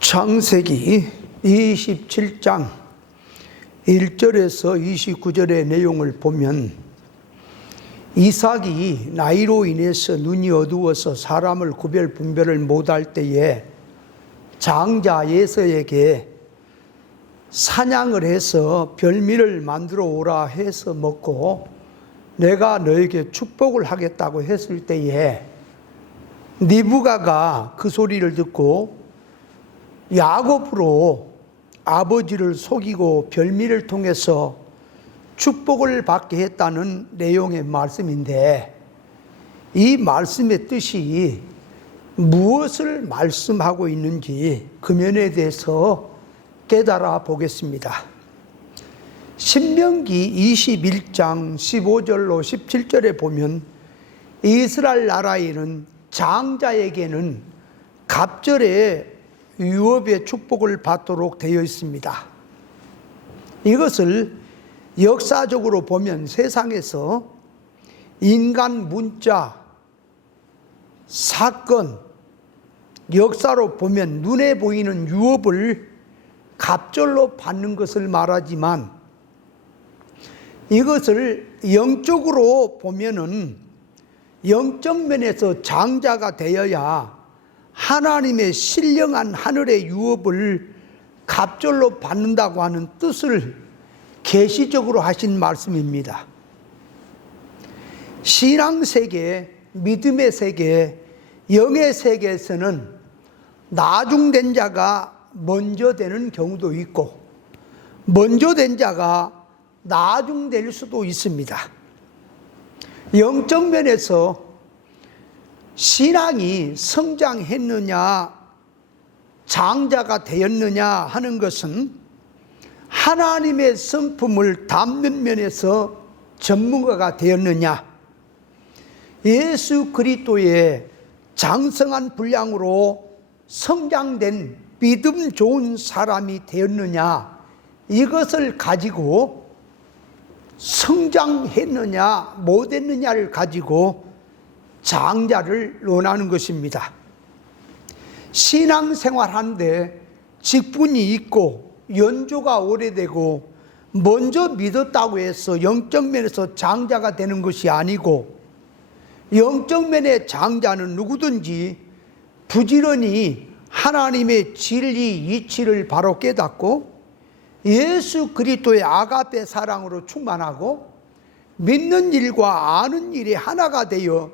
창세기 27장 1절에서 29절의 내용을 보면 이삭이 나이로 인해서 눈이 어두워서 사람을 구별 분별을 못할 때에 장자 에서에게 사냥을 해서 별미를 만들어 오라 해서 먹고 내가 너에게 축복을 하겠다고 했을 때에 리브가가 그 소리를 듣고 야곱으로 아버지를 속이고 별미를 통해서 축복을 받게 했다는 내용의 말씀인데, 이 말씀의 뜻이 무엇을 말씀하고 있는지 그 면에 대해서 깨달아 보겠습니다. 신명기 21장 15절로 17절에 보면 이스라엘 나라에는 장자에게는 갑절에 유업의 축복을 받도록 되어 있습니다. 이것을 역사적으로 보면 세상에서 인간 문자, 사건, 역사로 보면 눈에 보이는 유업을 갑절로 받는 것을 말하지만, 이것을 영적으로 보면은 영적 면에서 장자가 되어야 하나님의 신령한 하늘의 유업을 갑절로 받는다고 하는 뜻을 계시적으로 하신 말씀입니다. 신앙세계, 믿음의 세계, 영의 세계에서는 나중된 자가 먼저 되는 경우도 있고 먼저 된 자가 나중될 수도 있습니다. 영적 면에서 신앙이 성장했느냐 장자가 되었느냐 하는 것은 하나님의 성품을 담는 면에서 전문가가 되었느냐, 예수 그리스도의 장성한 분량으로 성장된 믿음 좋은 사람이 되었느냐, 이것을 가지고 성장했느냐 못했느냐를 가지고 장자를 논하는 것입니다. 신앙생활하는데 직분이 있고 연조가 오래되고 먼저 믿었다고 해서 영적 면에서 장자가 되는 것이 아니고, 영적 면의 장자는 누구든지 부지런히 하나님의 진리 이치를 바로 깨닫고 예수 그리스도의 아가페 사랑으로 충만하고 믿는 일과 아는 일이 하나가 되어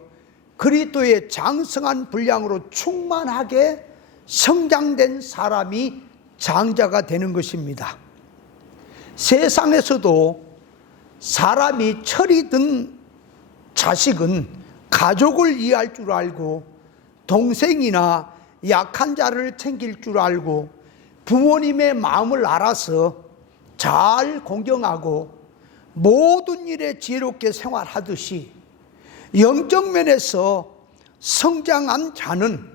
그리스도의 장성한 분량으로 충만하게 성장된 사람이 장자가 되는 것입니다. 세상에서도 사람이 철이 든 자식은 가족을 이해할 줄 알고 동생이나 약한 자를 챙길 줄 알고 부모님의 마음을 알아서 잘 공경하고 모든 일에 지혜롭게 생활하듯이, 영적 면에서 성장한 자는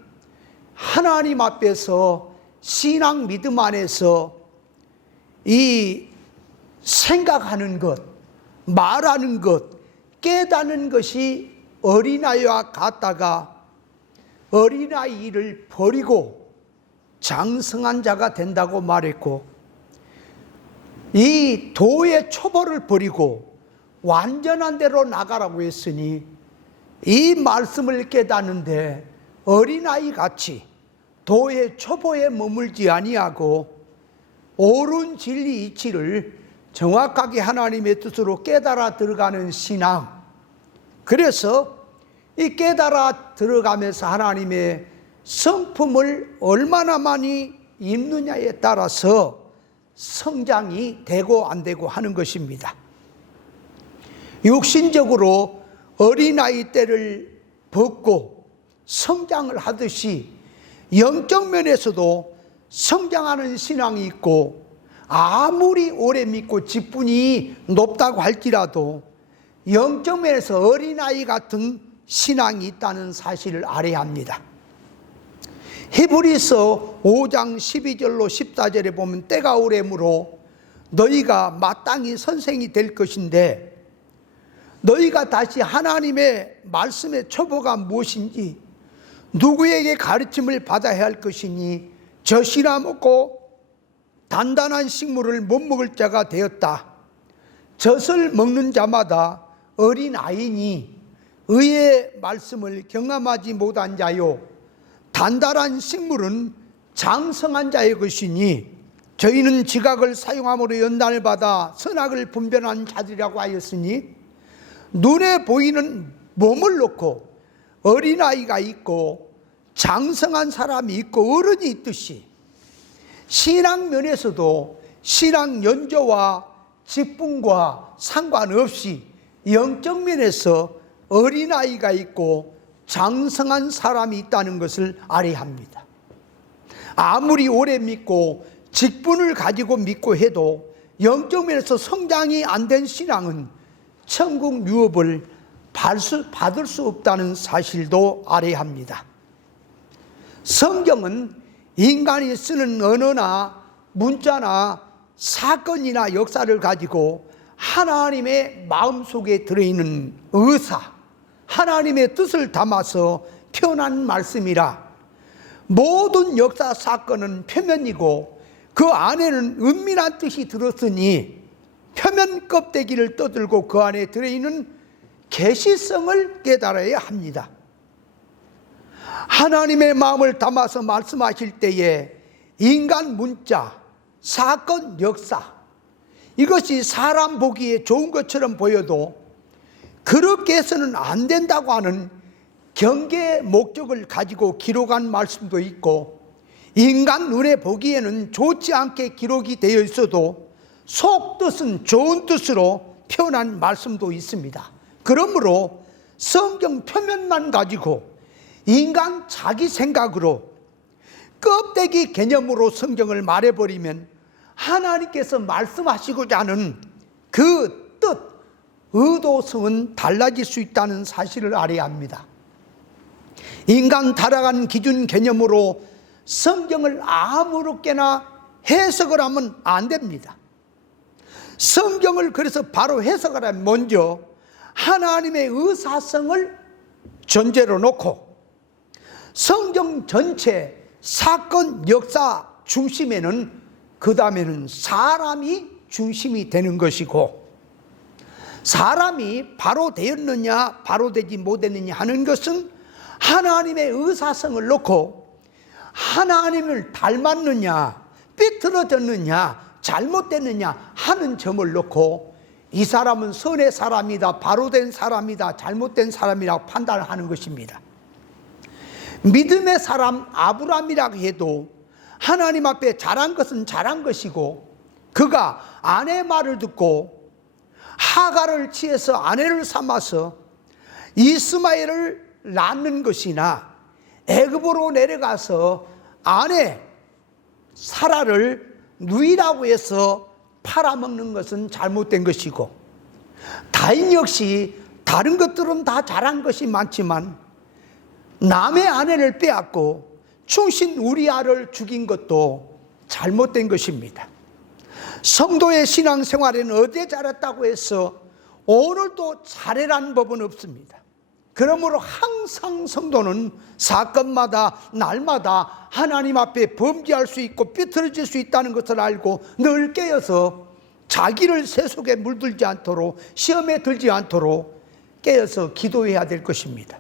하나님 앞에서 신앙 믿음 안에서 이 생각하는 것, 말하는 것, 깨닫는 것이 어린아이와 같다가 어린아이를 버리고 장성한 자가 된다고 말했고, 이 도의 초보를 버리고 완전한 대로 나가라고 했으니 이 말씀을 깨닫는데 어린아이 같이 도의 초보에 머물지 아니하고 옳은 진리 이치를 정확하게 하나님의 뜻으로 깨달아 들어가는 신앙, 그래서 이 깨달아 들어가면서 하나님의 성품을 얼마나 많이 입느냐에 따라서 성장이 되고 안 되고 하는 것입니다. 육신적으로 어린아이 때를 벗고 성장을 하듯이 영적 면에서도 성장하는 신앙이 있고, 아무리 오래 믿고 직분이 높다고 할지라도 영적 면에서 어린아이 같은 신앙이 있다는 사실을 알아야 합니다. 히브리서 5장 12절로 14절에 보면 때가 오래므로 너희가 마땅히 선생이 될 것인데 너희가 다시 하나님의 말씀의 초보가 무엇인지 누구에게 가르침을 받아야 할 것이니 젖이나 먹고 단단한 식물을 못 먹을 자가 되었다. 젖을 먹는 자마다 어린 아이니 의의 말씀을 경험하지 못한 자요, 단단한 식물은 장성한 자의 것이니 저희는 지각을 사용함으로 연단을 받아 선악을 분별하는 자들이라고 하였으니, 눈에 보이는 몸을 놓고 어린아이가 있고 장성한 사람이 있고 어른이 있듯이 신앙 면에서도 신앙 연조와 직분과 상관없이 영적 면에서 어린아이가 있고 장성한 사람이 있다는 것을 알아야 합니다. 아무리 오래 믿고 직분을 가지고 믿고 해도 영적 면에서 성장이 안 된 신앙은 천국 유업을 받을 수 없다는 사실도 알아야 합니다. 성경은 인간이 쓰는 언어나 문자나 사건이나 역사를 가지고 하나님의 마음속에 들어있는 의사, 하나님의 뜻을 담아서 표현한 말씀이라, 모든 역사 사건은 표면이고 그 안에는 은밀한 뜻이 들었으니 표면 껍데기를 떠들고 그 안에 들어있는 계시성을 깨달아야 합니다. 하나님의 마음을 담아서 말씀하실 때에 인간 문자, 사건, 역사, 이것이 사람 보기에 좋은 것처럼 보여도 그렇게 해서는 안 된다고 하는 경계의 목적을 가지고 기록한 말씀도 있고, 인간 눈에 보기에는 좋지 않게 기록이 되어 있어도 속뜻은 좋은 뜻으로 표현한 말씀도 있습니다. 그러므로 성경 표면만 가지고 인간 자기 생각으로 껍데기 개념으로 성경을 말해버리면 하나님께서 말씀하시고자 하는 그 뜻, 의도성은 달라질 수 있다는 사실을 알아야 합니다. 인간 타락한 기준 개념으로 성경을 아무렇게나 해석을 하면 안 됩니다. 성경을 그래서 바로 해석하려면 먼저 하나님의 의사성을 전제로 놓고 성경 전체 사건, 역사 중심에는 그 다음에는 사람이 중심이 되는 것이고, 사람이 바로 되었느냐 바로 되지 못했느냐 하는 것은 하나님의 의사성을 놓고 하나님을 닮았느냐 삐뚤어졌느냐 잘못됐느냐 하는 점을 놓고 이 사람은 선의 사람이다, 바로 된 사람이다, 잘못된 사람이라고 판단을 하는 것입니다. 믿음의 사람 아브라함이라고 해도 하나님 앞에 잘한 것은 잘한 것이고, 그가 아내 말을 듣고 하갈을 취해서 아내를 삼아서 이스마엘을 낳는 것이나 애굽으로 내려가서 아내 사라를 누이라고 해서 팔아먹는 것은 잘못된 것이고, 다인 역시 다른 것들은 다 잘한 것이 많지만 남의 아내를 빼앗고 충신 우리아를 죽인 것도 잘못된 것입니다. 성도의 신앙생활에는 어제 잘했다고 해서 오늘도 잘해라는 법은 없습니다. 그러므로 항상 성도는 사건마다 날마다 하나님 앞에 범죄할 수 있고 삐뚤어질 수 있다는 것을 알고 늘 깨어서 자기를 세속에 물들지 않도록, 시험에 들지 않도록 깨어서 기도해야 될 것입니다.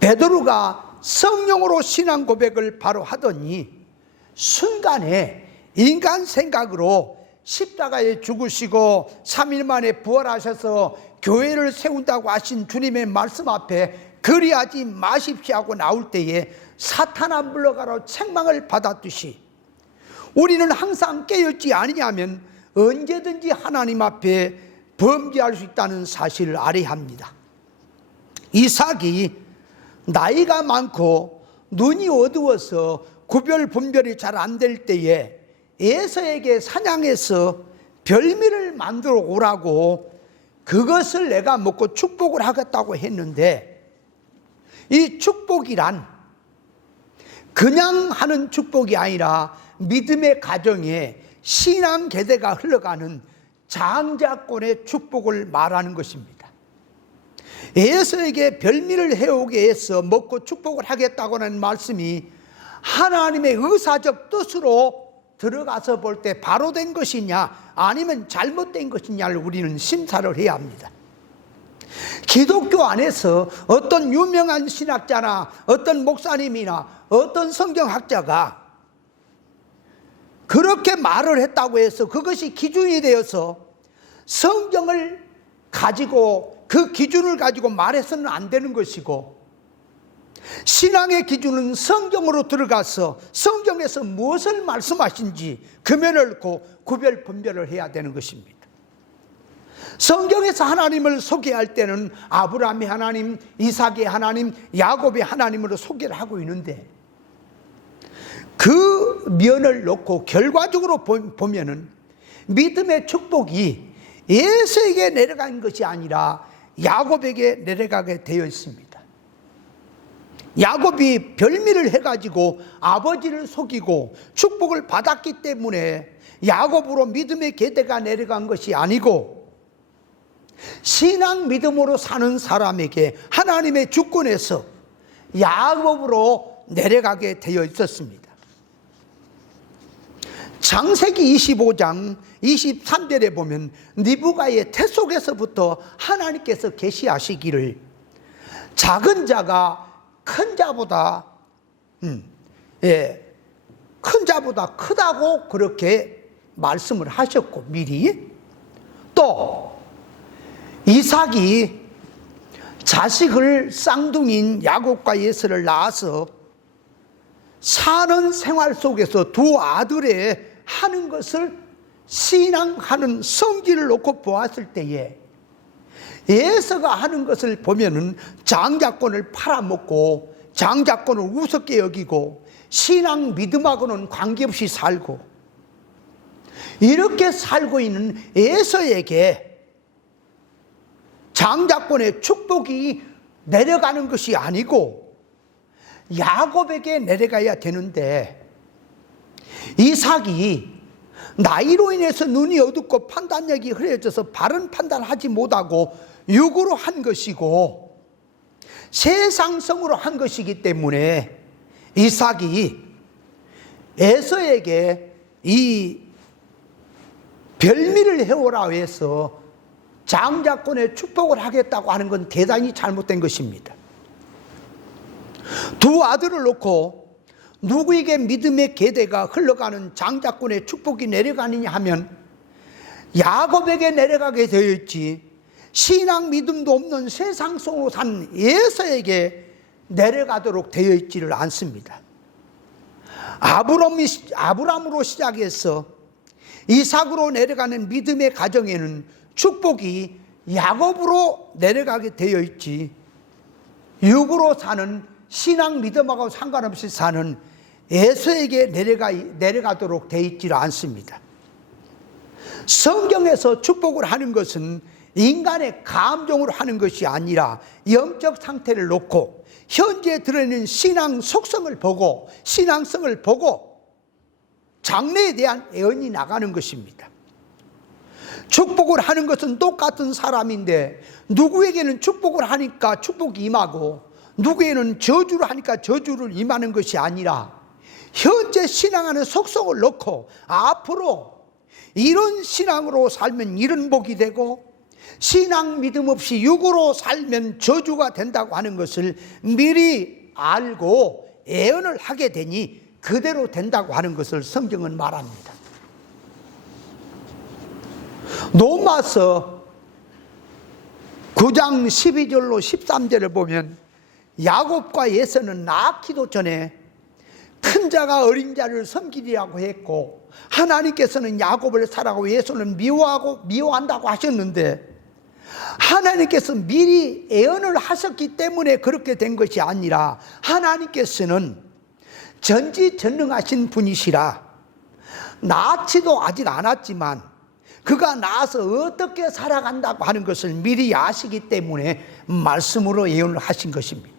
베드로가 성령으로 신앙 고백을 바로 하더니 순간에 인간 생각으로 십자가에 죽으시고 3일 만에 부활하셔서 교회를 세운다고 하신 주님의 말씀 앞에 그리하지 마십시오 하고 나올 때에 사탄아 물러가라 책망을 받았듯이 우리는 항상 깨어있지 아니냐면 언제든지 하나님 앞에 범죄할 수 있다는 사실을 알아야 합니다. 이삭이 나이가 많고 눈이 어두워서 구별 분별이 잘 안 될 때에 에서에게 사냥해서 별미를 만들어 오라고 그것을 내가 먹고 축복을 하겠다고 했는데, 이 축복이란 그냥 하는 축복이 아니라 믿음의 가정에 신앙 계대가 흘러가는 장자권의 축복을 말하는 것입니다. 에서에게 별미를 해오게 해서 먹고 축복을 하겠다고 하는 말씀이 하나님의 의사적 뜻으로 들어가서 볼 때 바로 된 것이냐 아니면 잘못된 것이냐를 우리는 심사를 해야 합니다. 기독교 안에서 어떤 유명한 신학자나 어떤 목사님이나 어떤 성경학자가 그렇게 말을 했다고 해서 그것이 기준이 되어서 성경을 가지고 그 기준을 가지고 말해서는 안 되는 것이고, 신앙의 기준은 성경으로 들어가서 성경에서 무엇을 말씀하신지 금연을 놓고 구별 분별을 해야 되는 것입니다. 성경에서 하나님을 소개할 때는 아브라함의 하나님, 이삭의 하나님, 야곱의 하나님으로 소개를 하고 있는데, 그 면을 놓고 결과적으로 보면은 믿음의 축복이 에서에게 내려간 것이 아니라 야곱에게 내려가게 되어 있습니다. 야곱이 별미를 해가지고 아버지를 속이고 축복을 받았기 때문에 야곱으로 믿음의 계대가 내려간 것이 아니고, 신앙 믿음으로 사는 사람에게 하나님의 주권에서 야곱으로 내려가게 되어 있었습니다. 창세기 25장 23절에 보면 니브가의 태 속에서부터 하나님께서 계시하시기를 작은 자가 큰 자보다 큰 자보다 크다고 그렇게 말씀을 하셨고, 미리 또 이삭이 자식을 쌍둥이인 야곱과 예서를 낳아서 사는 생활 속에서 두 아들의 하는 것을 신앙하는 성질을 놓고 보았을 때에 예서가 하는 것을 보면은 장자권을 팔아먹고 장자권을 우습게 여기고 신앙 믿음하고는 관계없이 살고, 이렇게 살고 있는 예서에게 장자권의 축복이 내려가는 것이 아니고 야곱에게 내려가야 되는데, 이삭이 나이로 인해서 눈이 어둡고 판단력이 흐려져서 바른 판단을 하지 못하고 육으로 한 것이고 세상성으로 한 것이기 때문에 이삭이 에서에게 이 별미를 해오라 해서 장자권의 축복을 하겠다고 하는 건 대단히 잘못된 것입니다. 두 아들을 놓고 누구에게 믿음의 계대가 흘러가는 장자권의 축복이 내려가느냐 하면 야곱에게 내려가게 되어 있지, 신앙 믿음도 없는 세상성으로 산 에서에게 내려가도록 되어 있지를 않습니다. 아브람으로 시작해서 이삭으로 내려가는 믿음의 가정에는 축복이 야곱으로 내려가게 되어 있지, 육으로 사는 신앙 믿음하고 상관없이 사는 에서에게 내려가도록 되어 있지를 않습니다. 성경에서 축복을 하는 것은 인간의 감정으로 하는 것이 아니라 영적 상태를 놓고 현재 드러내는 신앙 속성을 보고 신앙성을 보고 장래에 대한 예언이 나가는 것입니다. 축복을 하는 것은 똑같은 사람인데 누구에게는 축복을 하니까 축복이 임하고 누구에게는 저주를 하니까 저주를 임하는 것이 아니라 현재 신앙하는 속성을 놓고 앞으로 이런 신앙으로 살면 이런 복이 되고 신앙 믿음 없이 육으로 살면 저주가 된다고 하는 것을 미리 알고 예언을 하게 되니 그대로 된다고 하는 것을 성경은 말합니다. 로마서 9장 12절로 13절을 보면 야곱과 예서는 낳기도 전에 큰 자가 어린 자를 섬기리라고 했고, 하나님께서는 야곱을 사랑하고 예서는 미워한다고 하셨는데, 하나님께서 미리 예언을 하셨기 때문에 그렇게 된 것이 아니라 하나님께서는 전지전능하신 분이시라 낳지도 아직 않았지만 그가 낳아서 어떻게 살아간다고 하는 것을 미리 아시기 때문에 말씀으로 예언을 하신 것입니다.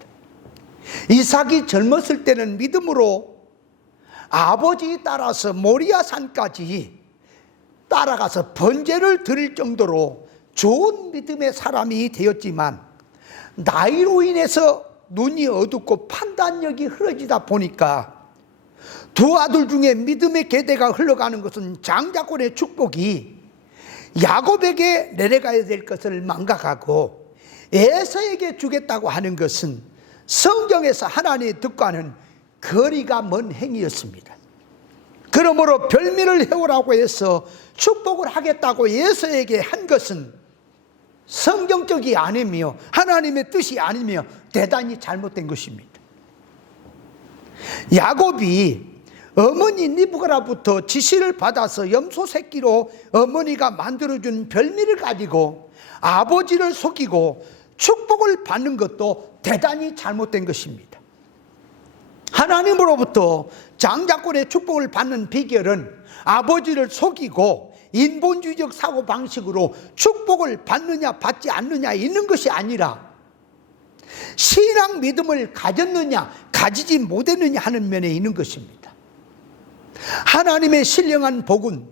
이삭이 젊었을 때는 믿음으로 아버지 따라서 모리아 산까지 따라가서 번제를 드릴 정도로 좋은 믿음의 사람이 되었지만 나이로 인해서 눈이 어둡고 판단력이 흐려지다 보니까 두 아들 중에 믿음의 계대가 흘러가는 것은 장자권의 축복이 야곱에게 내려가야 될 것을 망각하고 에서에게 주겠다고 하는 것은 성경에서 하나님의 뜻과는 거리가 먼 행위였습니다. 그러므로 별미를 해오라고 해서 축복을 하겠다고 에서에게 한 것은 성경적이 아니며 하나님의 뜻이 아니며 대단히 잘못된 것입니다. 야곱이 어머니 리브가로부터 지시를 받아서 염소 새끼로 어머니가 만들어준 별미를 가지고 아버지를 속이고 축복을 받는 것도 대단히 잘못된 것입니다. 하나님으로부터 장자권의 축복을 받는 비결은 아버지를 속이고 인본주의적 사고방식으로 축복을 받느냐 받지 않느냐 있는 것이 아니라 신앙 믿음을 가졌느냐 가지지 못했느냐 하는 면에 있는 것입니다. 하나님의 신령한 복은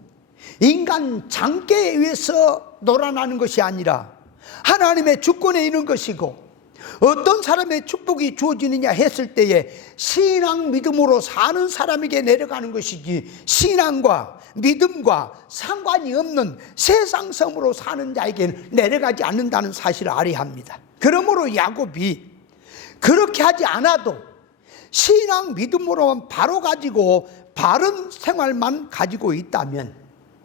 인간 장깨에 의해서 놀아나는 것이 아니라 하나님의 주권에 있는 것이고, 어떤 사람의 축복이 주어지느냐 했을 때에 신앙 믿음으로 사는 사람에게 내려가는 것이지 신앙과 믿음과 상관이 없는 세상성으로 사는 자에게는 내려가지 않는다는 사실을 알아야 합니다. 그러므로 야곱이 그렇게 하지 않아도 신앙 믿음으로만 바로 가지고 바른 생활만 가지고 있다면,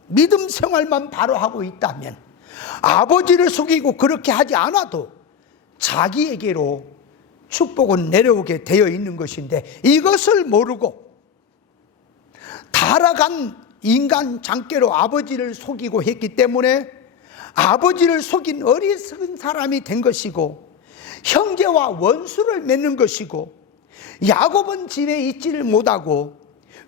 믿음 생활만 바로 하고 있다면, 아버지를 속이고 그렇게 하지 않아도 자기에게로 축복은 내려오게 되어 있는 것인데, 이것을 모르고 타락한 인간 장깨로 아버지를 속이고 했기 때문에 아버지를 속인 어리석은 사람이 된 것이고, 형제와 원수를 맺는 것이고, 야곱은 집에 있지를 못하고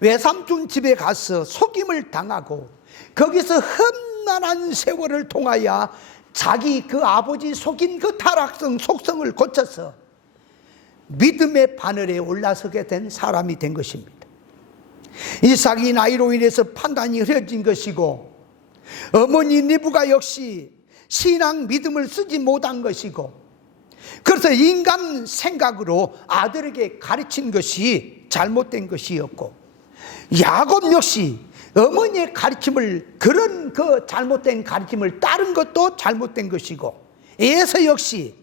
외삼촌 집에 가서 속임을 당하고 거기서 험난한 세월을 통하여 자기 그 아버지 속인 그 타락성 속성을 고쳐서 믿음의 바늘에 올라서게 된 사람이 된 것입니다. 이삭이 나이로 인해서 판단이 흐려진 것이고, 어머니 리브가 역시 신앙 믿음을 쓰지 못한 것이고, 그래서 인간 생각으로 아들에게 가르친 것이 잘못된 것이었고, 야곱 역시 어머니의 가르침을, 그런 그 잘못된 가르침을 따른 것도 잘못된 것이고, 에서 역시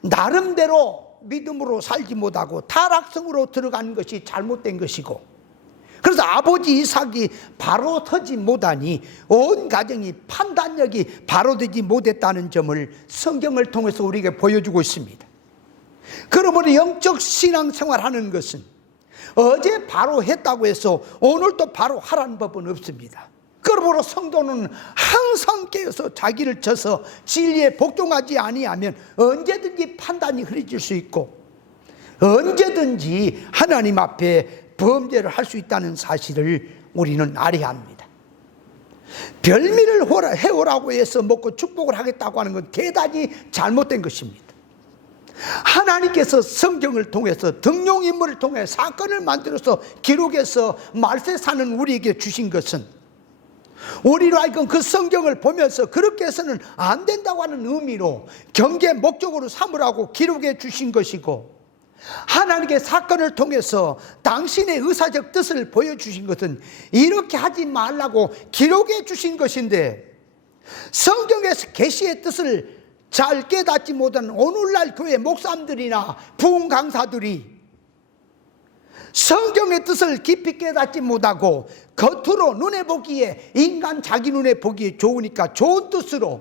나름대로 믿음으로 살지 못하고 타락성으로 들어가는 것이 잘못된 것이고, 그래서 아버지 이삭이 바로 서지 못하니 온 가정이 판단력이 바로 되지 못했다는 점을 성경을 통해서 우리에게 보여주고 있습니다. 그러므로 영적 신앙생활하는 것은 어제 바로 했다고 해서 오늘 또 바로 하라는 법은 없습니다. 그러므로 성도는 항상 깨어서 자기를 쳐서 진리에 복종하지 아니하면 언제든지 판단이 흐려질 수 있고, 언제든지 하나님 앞에 범죄를 할 수 있다는 사실을 우리는 알아야 합니다. 별미를 해오라고 해서 먹고 축복을 하겠다고 하는 건 대단히 잘못된 것입니다. 하나님께서 성경을 통해서 등용인물을 통해 사건을 만들어서 기록해서 말세사는 우리에게 주신 것은 우리로 하여금 그 성경을 보면서 그렇게 해서는 안 된다고 하는 의미로 경계 목적으로 삼으라고 기록해 주신 것이고, 하나님께 사건을 통해서 당신의 의사적 뜻을 보여주신 것은 이렇게 하지 말라고 기록해 주신 것인데, 성경에서 계시의 뜻을 잘 깨닫지 못한 오늘날 교회 목사님들이나 부흥 강사들이 성경의 뜻을 깊이 깨닫지 못하고 겉으로 눈에 보기에, 인간 자기 눈에 보기에 좋으니까 좋은 뜻으로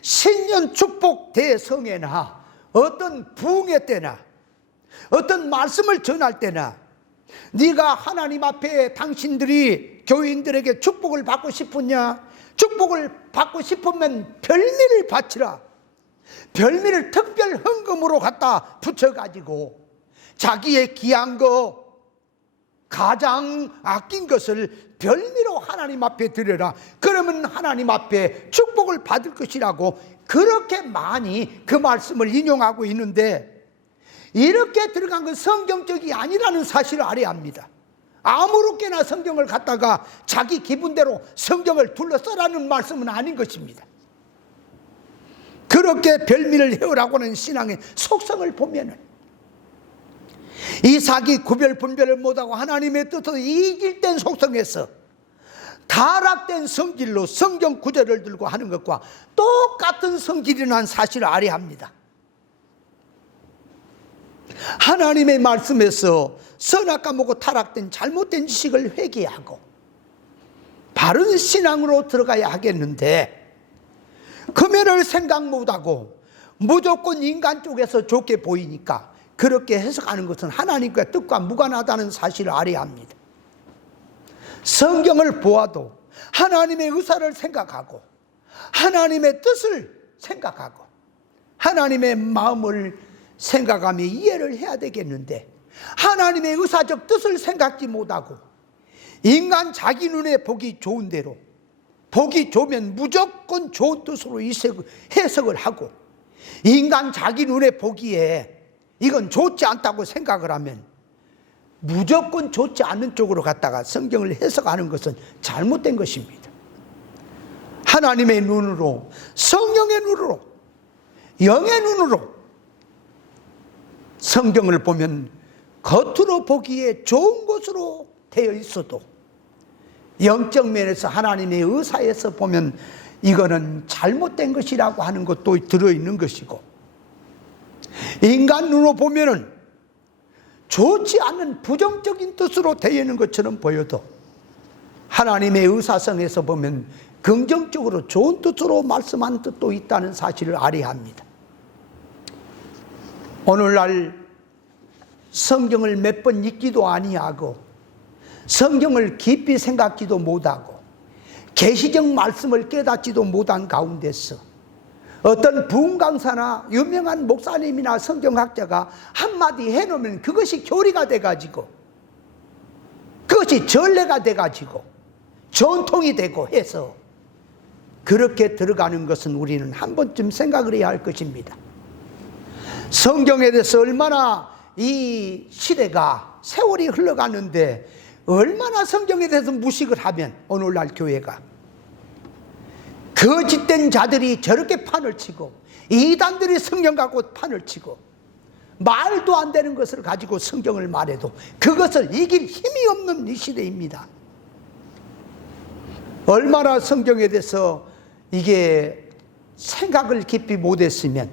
신년 축복 대성회나 어떤 부흥회 때나 어떤 말씀을 전할 때나, 네가 하나님 앞에 당신들이 교인들에게 축복을 받고 싶으냐, 축복을 받고 싶으면 별미를 바치라, 별미를 특별 헌금으로 갖다 붙여가지고 자기의 귀한 거, 가장 아낀 것을 별미로 하나님 앞에 드려라, 그러면 하나님 앞에 축복을 받을 것이라고 그렇게 많이 그 말씀을 인용하고 있는데, 이렇게 들어간 건 성경적이 아니라는 사실을 알아야 합니다. 아무렇게나 성경을 갖다가 자기 기분대로 성경을 둘러싸라는 말씀은 아닌 것입니다. 그렇게 별미를 해오라고 하는 신앙의 속성을 보면은 이삭이 구별 분별을 못하고 하나님의 뜻으로 이질된 속성에서 타락된 성질로 성경 구절을 들고 하는 것과 똑같은 성질이라는 사실을 알아야 합니다. 하나님의 말씀에서 선악과 모고 타락된 잘못된 지식을 회개하고 바른 신앙으로 들어가야 하겠는데, 금연을 생각 못하고 무조건 인간 쪽에서 좋게 보이니까 그렇게 해석하는 것은 하나님과 뜻과 무관하다는 사실을 알아야 합니다. 성경을 보아도 하나님의 의사를 생각하고 하나님의 뜻을 생각하고 하나님의 마음을 생각하며 이해를 해야 되겠는데, 하나님의 의사적 뜻을 생각지 못하고 인간 자기 눈에 보기 좋은 대로, 보기 좋으면 무조건 좋은 뜻으로 해석을 하고, 인간 자기 눈에 보기에 이건 좋지 않다고 생각을 하면 무조건 좋지 않은 쪽으로 갔다가 성경을 해석하는 것은 잘못된 것입니다. 하나님의 눈으로, 성령의 눈으로, 영의 눈으로 성경을 보면 겉으로 보기에 좋은 것으로 되어 있어도 영적 면에서 하나님의 의사에서 보면 이거는 잘못된 것이라고 하는 것도 들어있는 것이고, 인간 눈으로 보면은 좋지 않은 부정적인 뜻으로 되어 있는 것처럼 보여도 하나님의 의사성에서 보면 긍정적으로 좋은 뜻으로 말씀한 뜻도 있다는 사실을 알아야 합니다. 오늘날 성경을 몇 번 읽기도 아니하고 성경을 깊이 생각지도 못하고 계시적 말씀을 깨닫지도 못한 가운데서 어떤 부흥 강사나 유명한 목사님이나 성경학자가 한마디 해놓으면 그것이 교리가 돼가지고, 그것이 전례가 돼가지고 전통이 되고 해서 그렇게 들어가는 것은 우리는 한 번쯤 생각을 해야 할 것입니다. 성경에 대해서 얼마나 이 시대가 세월이 흘러가는데 얼마나 성경에 대해서 무식을 하면 오늘날 교회가 거짓된 자들이 저렇게 판을 치고 이단들이 성경 갖고 판을 치고 말도 안 되는 것을 가지고 성경을 말해도 그것을 이길 힘이 없는 이 시대입니다. 얼마나 성경에 대해서 이게 생각을 깊이 못했으면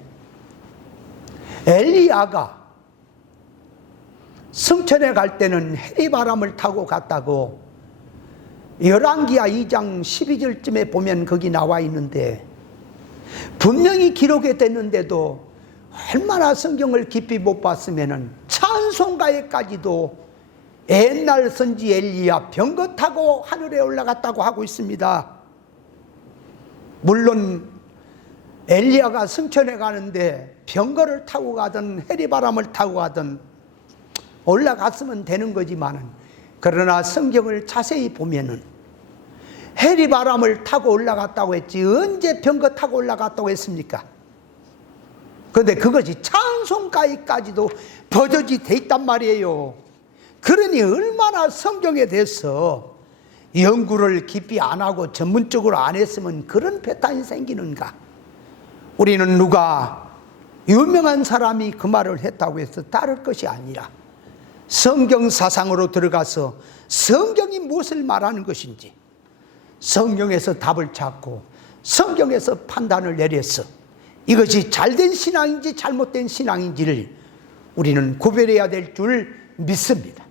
엘리야가 성천에 갈 때는 해리바람을 타고 갔다고 열왕기하 2장 12절쯤에 보면 거기 나와 있는데, 분명히 기록이 됐는데도 얼마나 성경을 깊이 못 봤으면 찬송가에까지도 옛날 선지 엘리야 병거 타고 하늘에 올라갔다고 하고 있습니다. 물론 엘리야가 성천에 가는데 병거를 타고 가든 해리바람을 타고 가든 올라갔으면 되는 거지만은, 그러나 성경을 자세히 보면은 해리바람을 타고 올라갔다고 했지 언제 병거 타고 올라갔다고 했습니까? 그런데 그것이 찬송가에까지도 버젓이 돼 있단 말이에요. 그러니 얼마나 성경에 대해서 연구를 깊이 안 하고 전문적으로 안 했으면 그런 패턴이 생기는가? 우리는 누가 유명한 사람이 그 말을 했다고 해서 따를 것이 아니라 성경 사상으로 들어가서 성경이 무엇을 말하는 것인지 성경에서 답을 찾고 성경에서 판단을 내려서 이것이 잘된 신앙인지 잘못된 신앙인지를 우리는 구별해야 될 줄 믿습니다.